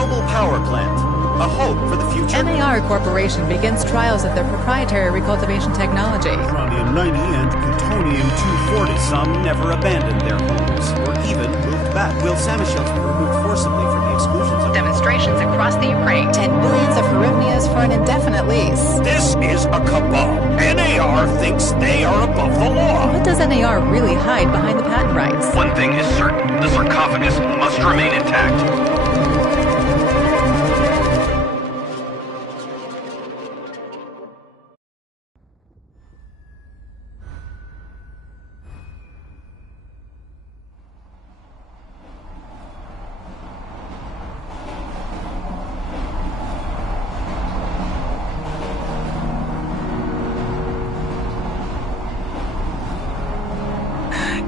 Chernobyl power plant. A hope for the future. NAR Corporation begins trials of their proprietary recultivation technology. Uranium-90 and plutonium-240. Some never abandoned their homes, or even moved back. Will Samoshells be removed forcibly from the exclusion zone? Demonstrations across the Ukraine. 10 billions of hryvnias for an indefinite lease. This is a cabal. NAR thinks they are above the law. What does NAR really hide behind the patent rights? One thing is certain. The sarcophagus must remain intact.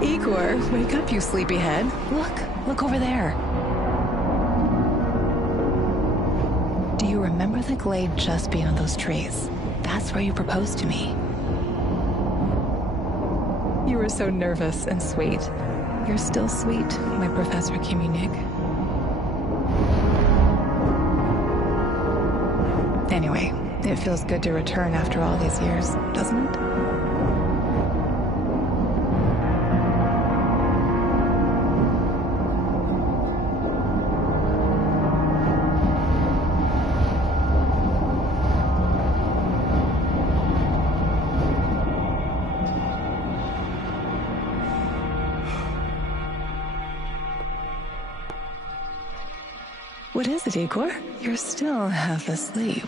Igor, wake up, you sleepyhead. Look over there. Do you remember the glade just beyond those trees? That's where you proposed to me. You were so nervous and sweet. You're still sweet, my Professor Kimunik. Anyway, it feels good to return after all these years, doesn't it? What is it, Igor? You're still half asleep.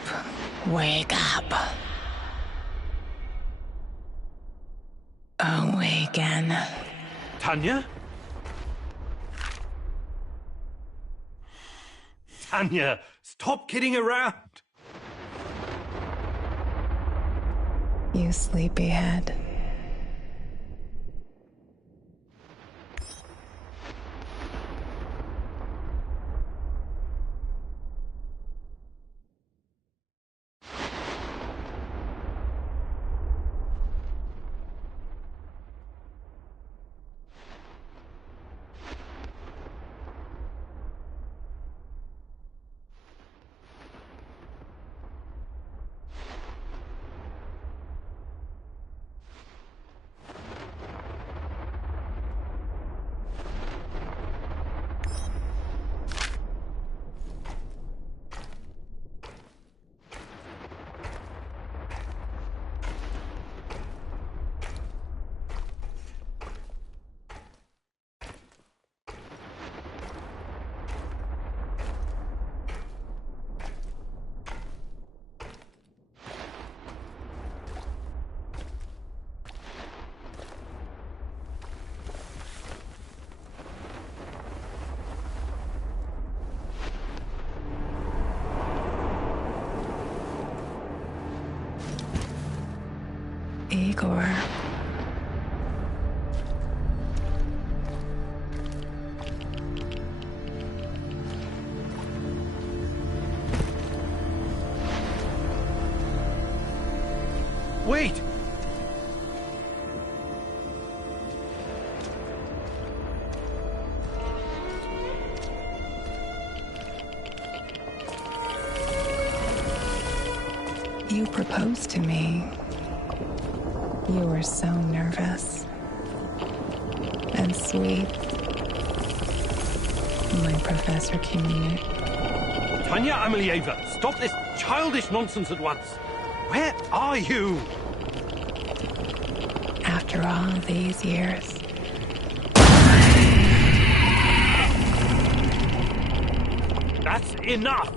Wake up. Awaken. Tanya? Tanya, stop kidding around. You sleepyhead. Igor. Wait! You proposed to me. You were so nervous and sweet, my Professor Kimunik. Tanya Amelieva, stop this childish nonsense at once. Where are you? After all these years. That's enough!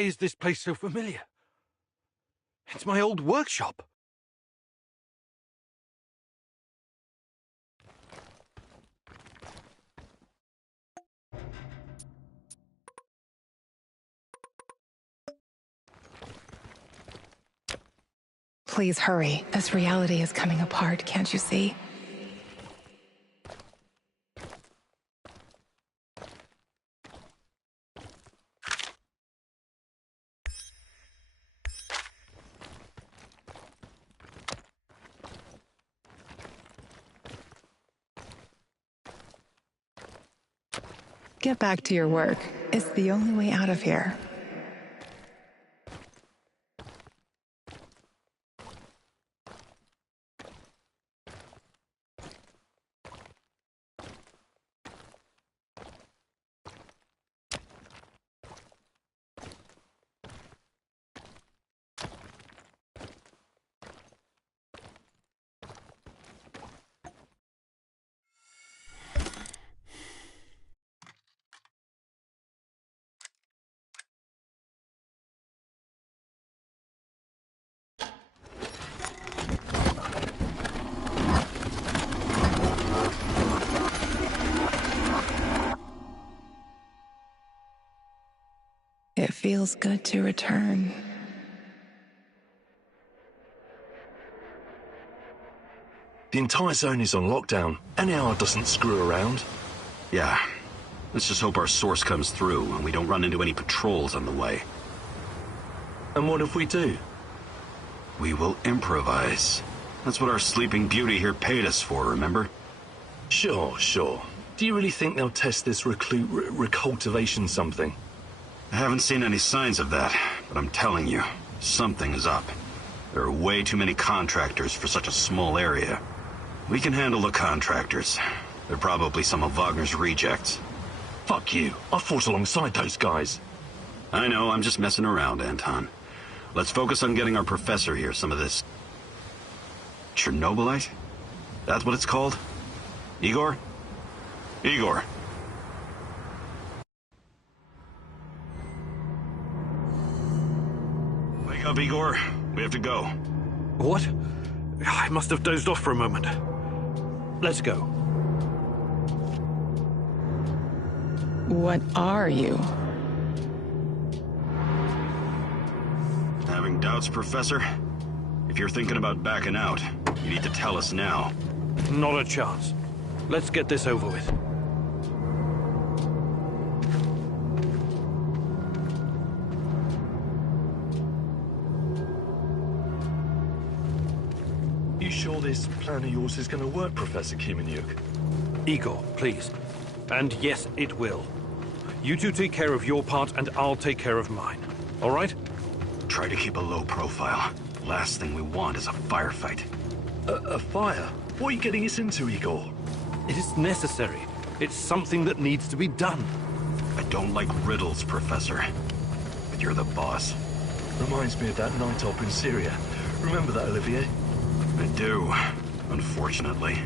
Why is this place so familiar? It's my old workshop. Please hurry. This reality is coming apart, can't you see? Get back to your work. It's the only way out of here. feels good to return. The entire zone is on lockdown. NAR doesn't screw around. Yeah. Let's just hope our source comes through and we don't run into any patrols on the way. And what if we do? We will improvise. That's what our Sleeping Beauty here paid us for, remember? Sure. Do you really think they'll test this recultivation something? I haven't seen any signs of that, but I'm telling you, something is up. There are way too many contractors for such a small area. We can handle the contractors. They're probably some of Wagner's rejects. Fuck you. I fought alongside those guys. I know, I'm just messing around, Anton. Let's focus on getting our professor here some of this... Chernobite? That's what it's called? Igor? Igor. Wake up, Igor. We have to go. What? I must have dozed off for a moment. Let's go. What are you? Having doubts, Professor? If you're thinking about backing out, you need to tell us now. Not a chance. Let's get this over with. You sure this plan of yours is going to work, Professor Kimanyuk? Igor, please. And yes, it will. You two take care of your part, and I'll take care of mine. All right? Try to keep a low profile. Last thing we want is a firefight. A fire? What are you getting us into, Igor? It is necessary. It's something that needs to be done. I don't like riddles, Professor. But you're the boss. Reminds me of that night op in Syria. Remember that, Olivier? I do, unfortunately.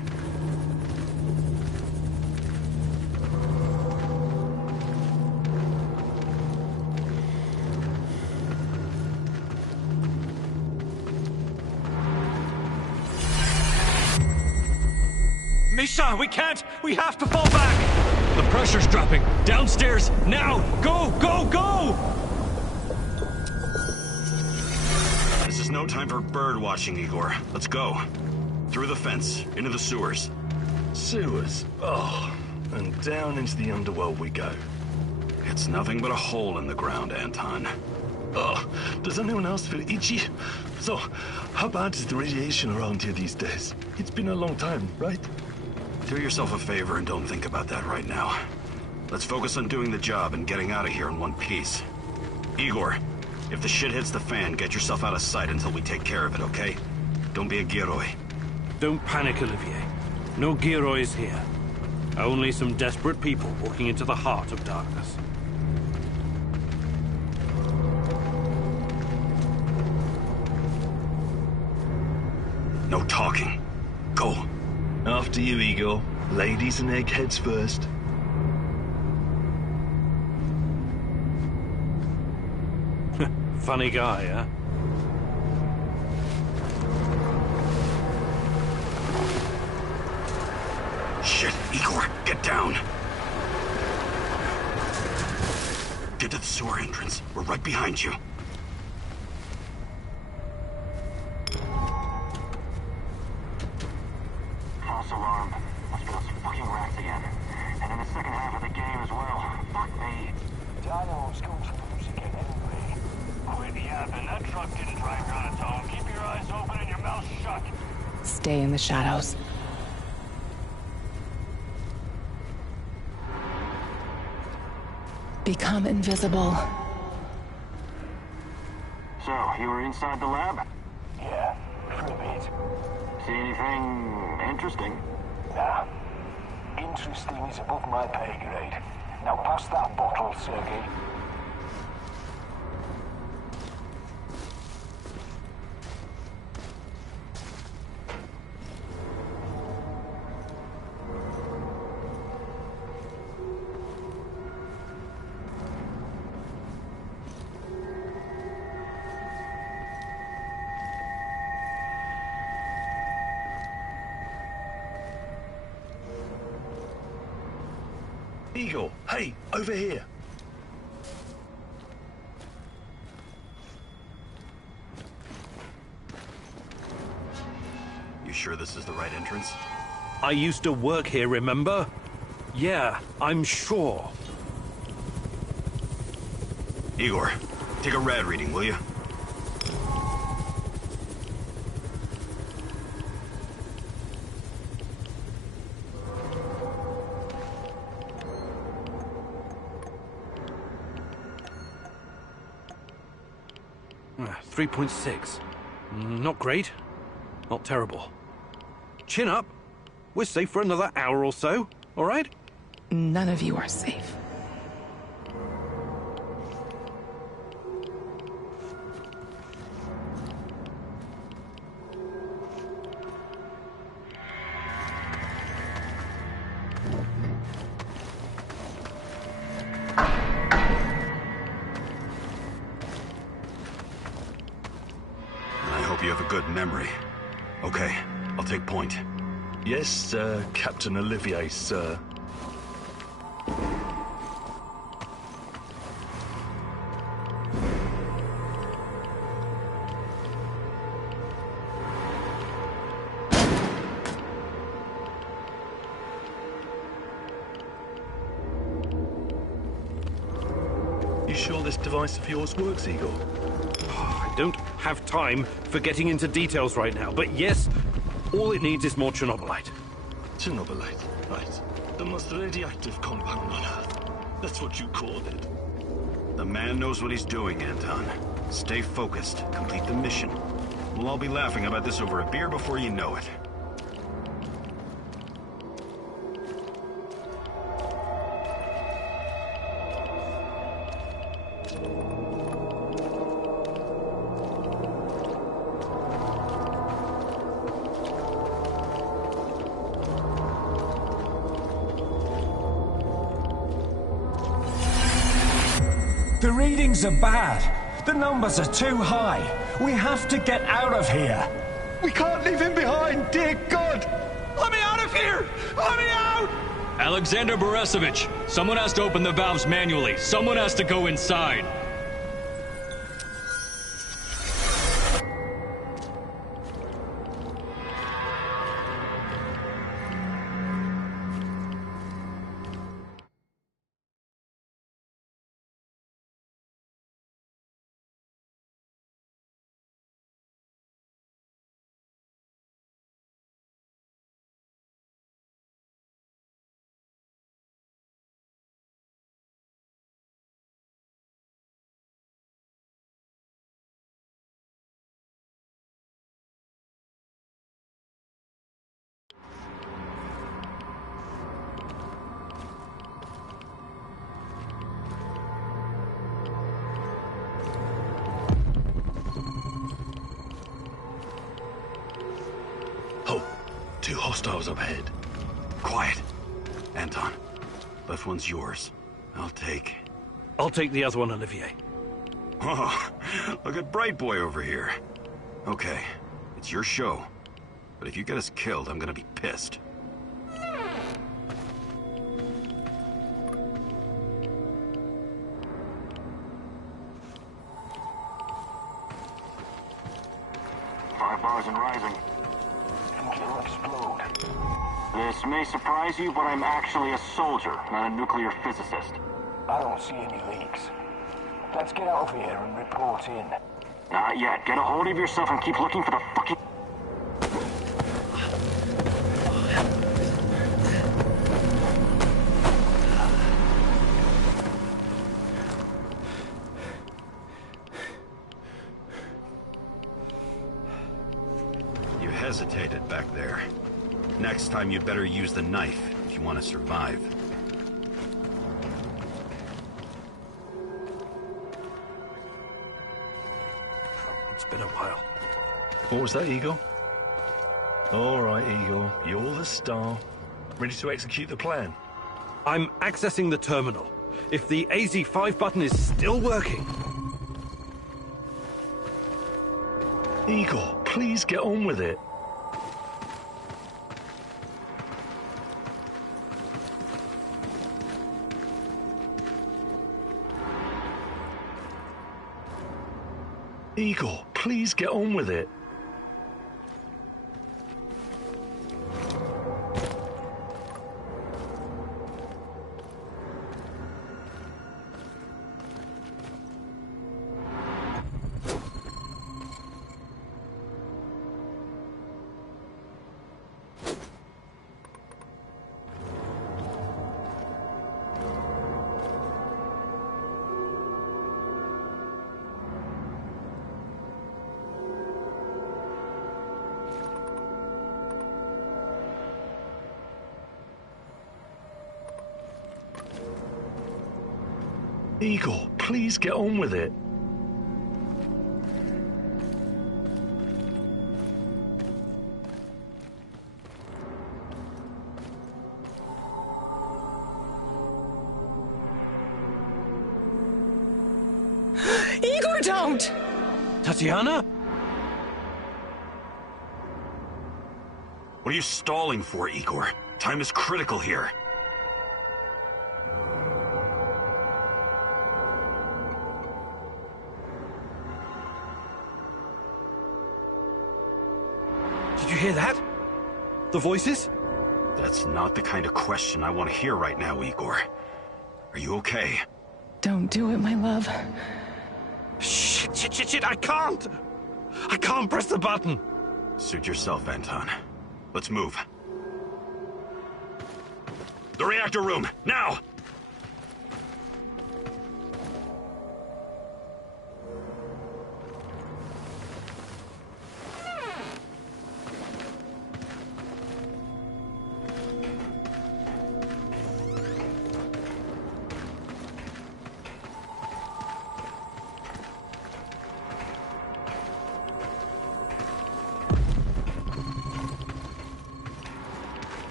Misha, we can't! We have to fall back! The pressure's dropping. Downstairs, now! Go, go, go! This is no time for bird watching, Igor. Let's go. Through the fence, into the sewers. Sewers? Oh, and down into the underworld we go. It's nothing but a hole in the ground, Anton. Oh, does anyone else feel itchy? So, how bad is the radiation around here these days? It's been a long time, right? Do yourself a favor and don't think about that right now. Let's focus on doing the job and getting out of here in one piece. Igor, if the shit hits the fan, get yourself out of sight until we take care of it, okay? Don't be a Gilroy. Don't panic, Olivier. No Giroys here. Only some desperate people walking into the heart of darkness. No talking. Go. After you, Igor. Ladies and eggheads first. Funny guy, huh? Shit, Igor, get down. Get to the sewer entrance. We're right behind you. False alarm. Must be those fucking rats again. And in the second half of the game as well. Fuck me. Dino's going to lose again anyway. Quit yapping. That truck didn't drive you on its own. Keep your eyes open and your mouth shut. Stay in the shadows. Become invisible. So, you were inside the lab? Yeah, for a bit. See anything interesting? Nah. Interesting is above my pay grade. Now pass that bottle, Sergey. Igor, hey, over here. sure this is the right entrance? I used to work here, remember? Yeah, I'm sure. Igor, take a rad reading, will you? Ah, 3.6. Not great. Not terrible. Chin up. We're safe for another hour or so, all right? None of you are safe. I hope you have a good memory. Okay, I'll take point. Yes, Captain Olivier, sir. You sure this device of yours works, Igor? I don't have time for getting into details right now, but yes, all it needs is more Chernobite. Chernobite, right. The most radioactive compound on Earth. That's what you called it. The man knows what he's doing, Anton. Stay focused. Complete the mission. We'll all be laughing about this over a beer before you know it. The readings are bad. The numbers are too high. We have to get out of here. We can't leave him behind, dear God! Let me out of here! Let me out! Alexander Borisovich, someone has to open the valves manually. Someone has to go inside. Two hostiles up ahead. Quiet. Anton, left one's yours. I'll take the other one, Olivier. Oh, look at Bright Boy over here. Okay, it's your show. But if you get us killed, I'm gonna be pissed. Five bars and rising. Think it'll explode. This may surprise you, but I'm actually a soldier, not a nuclear physicist. I don't see any leaks. Let's get out of here and report in. Not yet. Get a hold of yourself and keep looking for the fucking... You hesitated back there. Next time you'd better use the knife if you want to survive. It's been a while. What was that, Igor? All right, Igor. You're the star. Ready to execute the plan? I'm accessing the terminal. If the AZ5 button is still working... Igor, please get on with it. Igor, please get on with it. Igor, please get on with it. Igor, don't! Tatiana? What are you stalling for, Igor? Time is critical here. Did you hear that? The voices? That's not the kind of question I want to hear right now, Igor. Are you okay? Don't do it, my love. Shit, I can't! I can't press the button! Suit yourself, Anton. Let's move. The reactor room, now!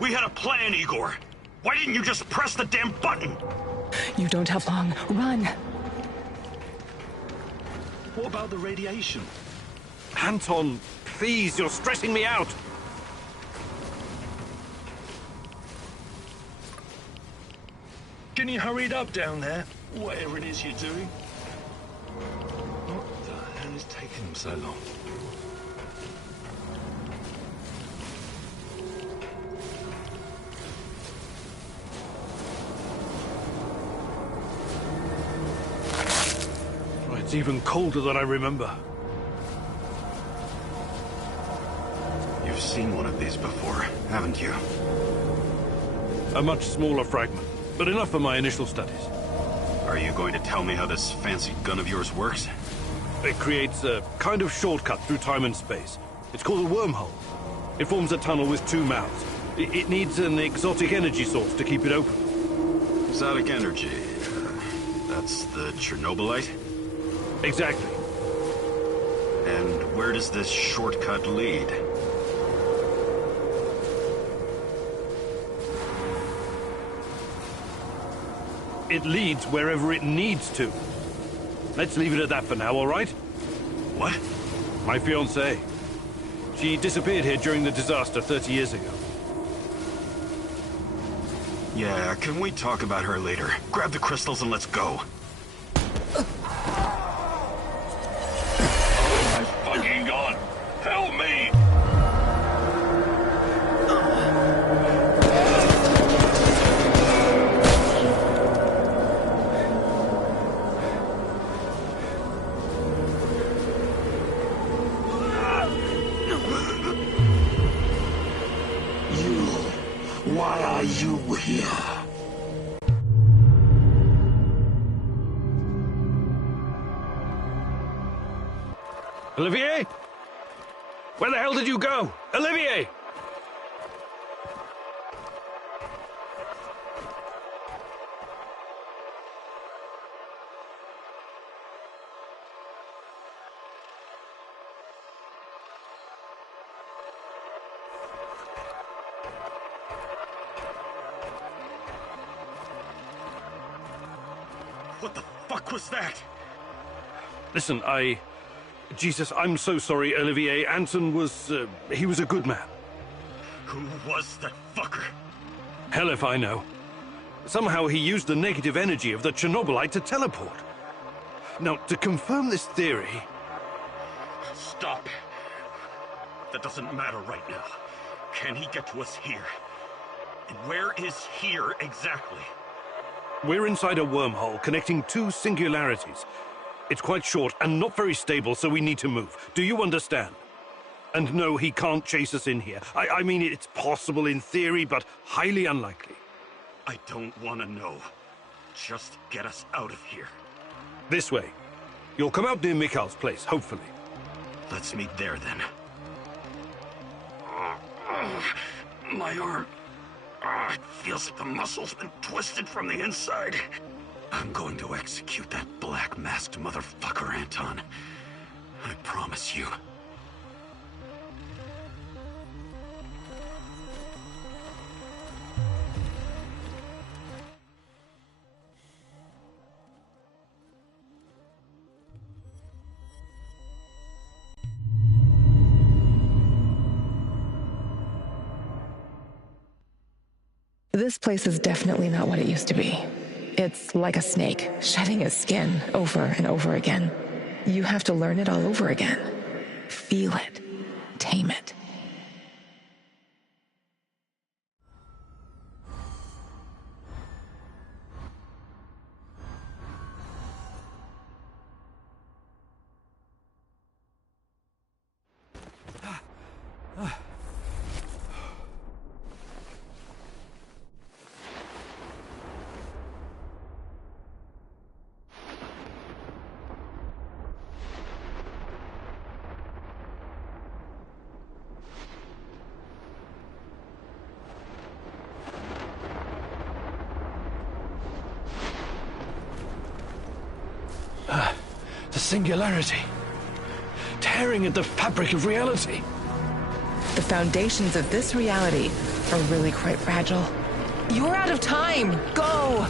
We had a plan, Igor. Why didn't you just press the damn button? You don't have long. Run. What about the radiation? Anton, please, you're stressing me out. Can you hurry it up down there? Whatever it is you're doing. What the hell is taking them so long? It's even colder than I remember. You've seen one of these before, haven't you? A much smaller fragment, but enough for my initial studies. Are you going to tell me how this fancy gun of yours works? It creates a kind of shortcut through time and space. It's called a wormhole. It forms a tunnel with two mouths. It needs an exotic energy source to keep it open. Exotic energy. That's the Chernobite? Exactly. And where does this shortcut lead? It leads wherever it needs to. Let's leave it at that for now, all right? What? My fiancée. She disappeared here during the disaster 30 years ago. Yeah, can we talk about her later? Grab the crystals and let's go. Fucking God! Help me! Why are you here? Olivier? Where the hell did you go? Olivier! What the fuck was that? Listen, Jesus, I'm so sorry, Olivier. Anton was, he was a good man. Who was that fucker? Hell if I know. Somehow he used the negative energy of the Chernobylite to teleport. Now, to confirm this theory... Stop. That doesn't matter right now. Can he get to us here? And where is here exactly? We're inside a wormhole connecting two singularities. It's quite short and not very stable, so we need to move. Do you understand? And no, he can't chase us in here. I mean, it's possible in theory, but highly unlikely. I don't want to know. Just get us out of here. This way. You'll come out near Mikhail's place, hopefully. Let's meet there, then. My arm. It feels like the muscle's been twisted from the inside. I'm going to execute that black-masked motherfucker, Anton. I promise you. This place is definitely not what it used to be. It's like a snake, shedding its skin over and over again. You have to learn it all over again. Feel it. Tame it. The singularity. Tearing at the fabric of reality. The foundations of this reality are really quite fragile. You're out of time! Go!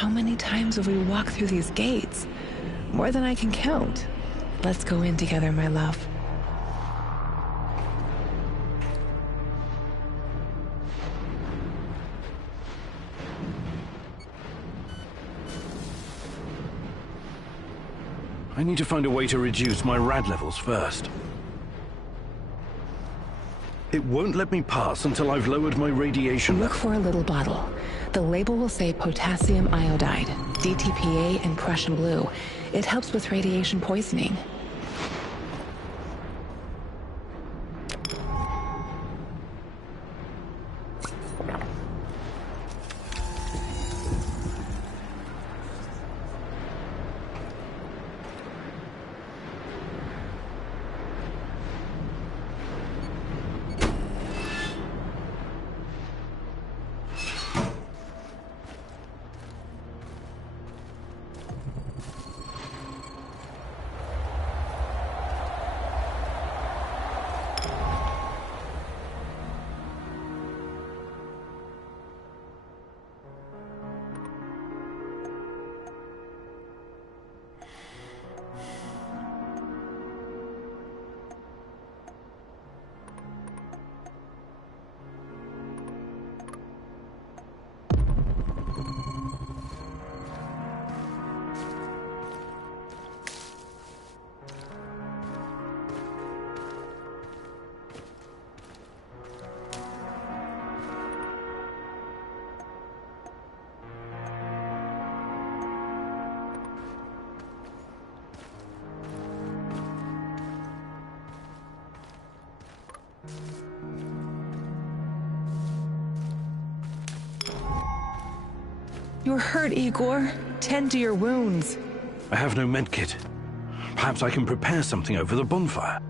How many times have we walked through these gates? More than I can count. Let's go in together, my love. I need to find a way to reduce my rad levels first. It won't let me pass until I've lowered my radiation. Look for a little bottle. The label will say potassium iodide, DTPA, and Prussian blue. It helps with radiation poisoning. You're hurt, Igor. Tend to your wounds. I have no medkit. Perhaps I can prepare something over the bonfire.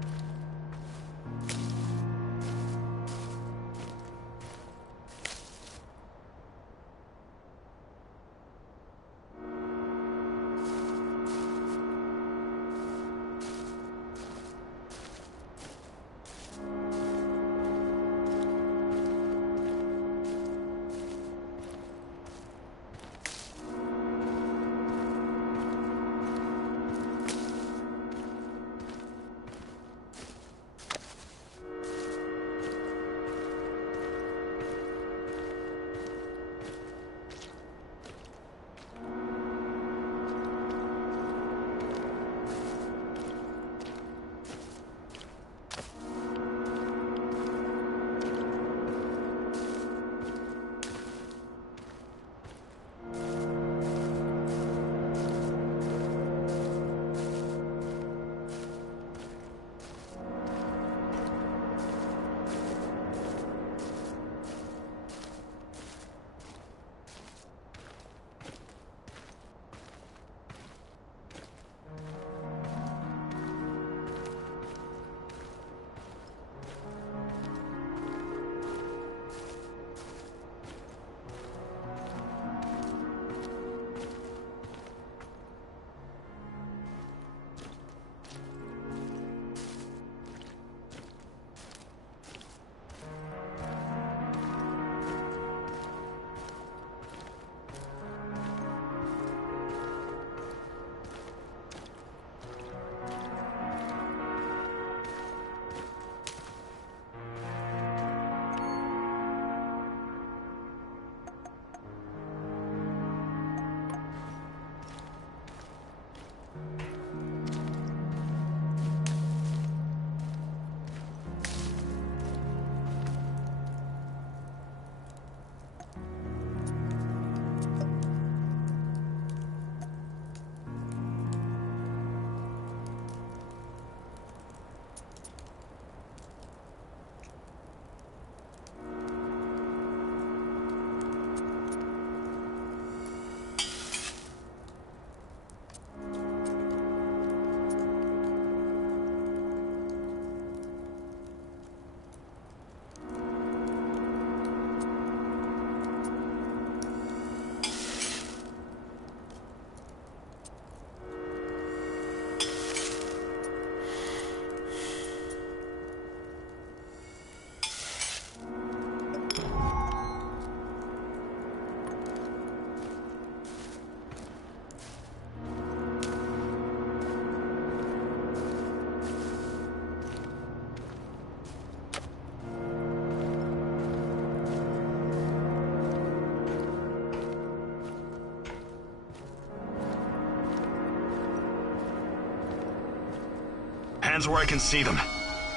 hands where I can see them.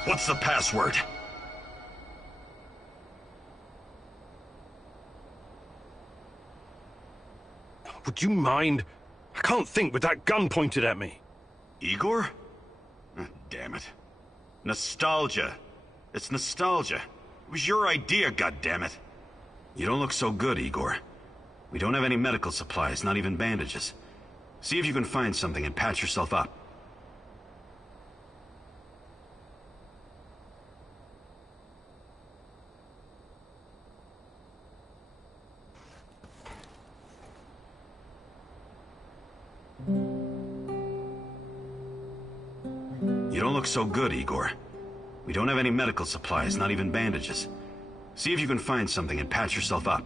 What's the password? Would you mind? I can't think with that gun pointed at me. Igor? Damn it. Nostalgia. It's nostalgia. It was your idea, goddammit. You don't look so good, Igor. We don't have any medical supplies, not even bandages. See if you can find something and patch yourself up. You don't look so good, Igor. We don't have any medical supplies, not even bandages. See if you can find something and patch yourself up.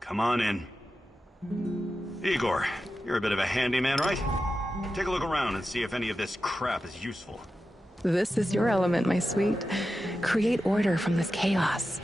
Come on in. Igor, you're a bit of a handyman, right? Take a look around and see if any of this crap is useful. This is your element, my sweet. Create order from this chaos.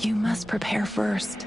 You must prepare first.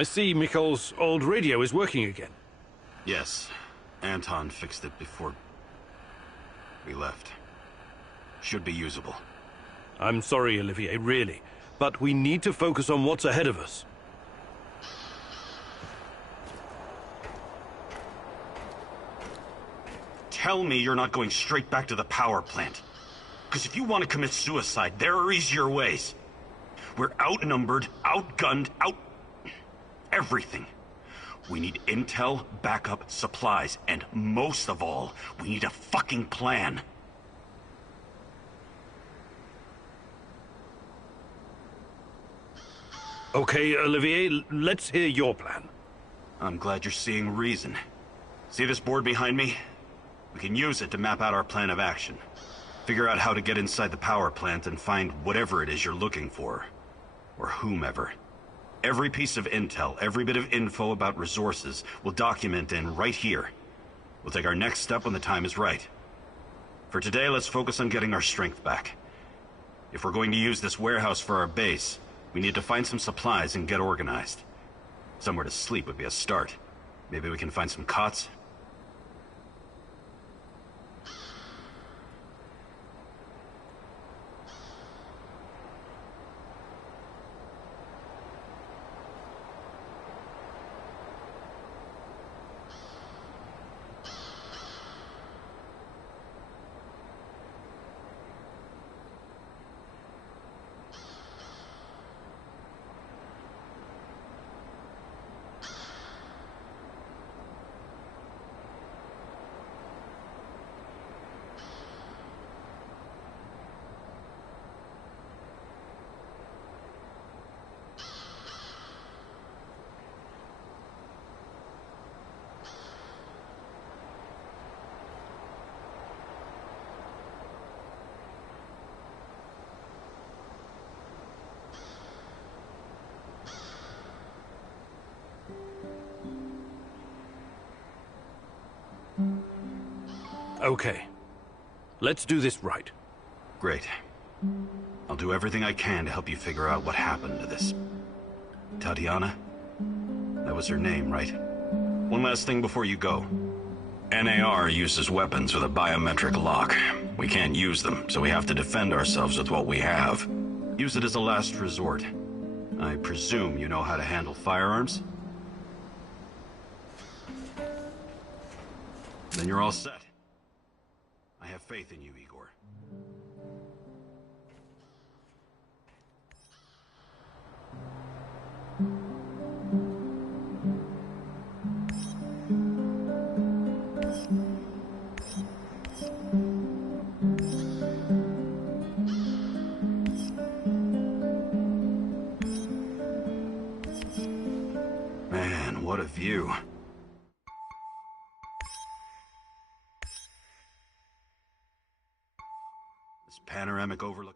I see Mikol's old radio is working again. Yes. Anton fixed it before we left. Should be usable. I'm sorry, Olivier, really. But we need to focus on what's ahead of us. Tell me you're not going straight back to the power plant. Because if you want to commit suicide, there are easier ways. We're outnumbered, outgunned, everything. We need intel, backup, supplies, and most of all, we need a fucking plan. Okay, Olivier, let's hear your plan. I'm glad you're seeing reason. See this board behind me? We can use it to map out our plan of action. Figure out how to get inside the power plant and find whatever it is you're looking for. Or whomever. Every piece of intel, every bit of info about resources, we'll document in right here. We'll take our next step when the time is right. For today, let's focus on getting our strength back. If we're going to use this warehouse for our base, we need to find some supplies and get organized. Somewhere to sleep would be a start. Maybe we can find some cots. Okay. Let's do this right. Great. I'll do everything I can to help you figure out what happened to this... Tatiana? That was her name, right? One last thing before you go. NAR uses weapons with a biometric lock. We can't use them, so we have to defend ourselves with what we have. Use it as a last resort. I presume you know how to handle firearms? Then you're all set. I have faith in you, Igor. Man, what a view. This panoramic overlook.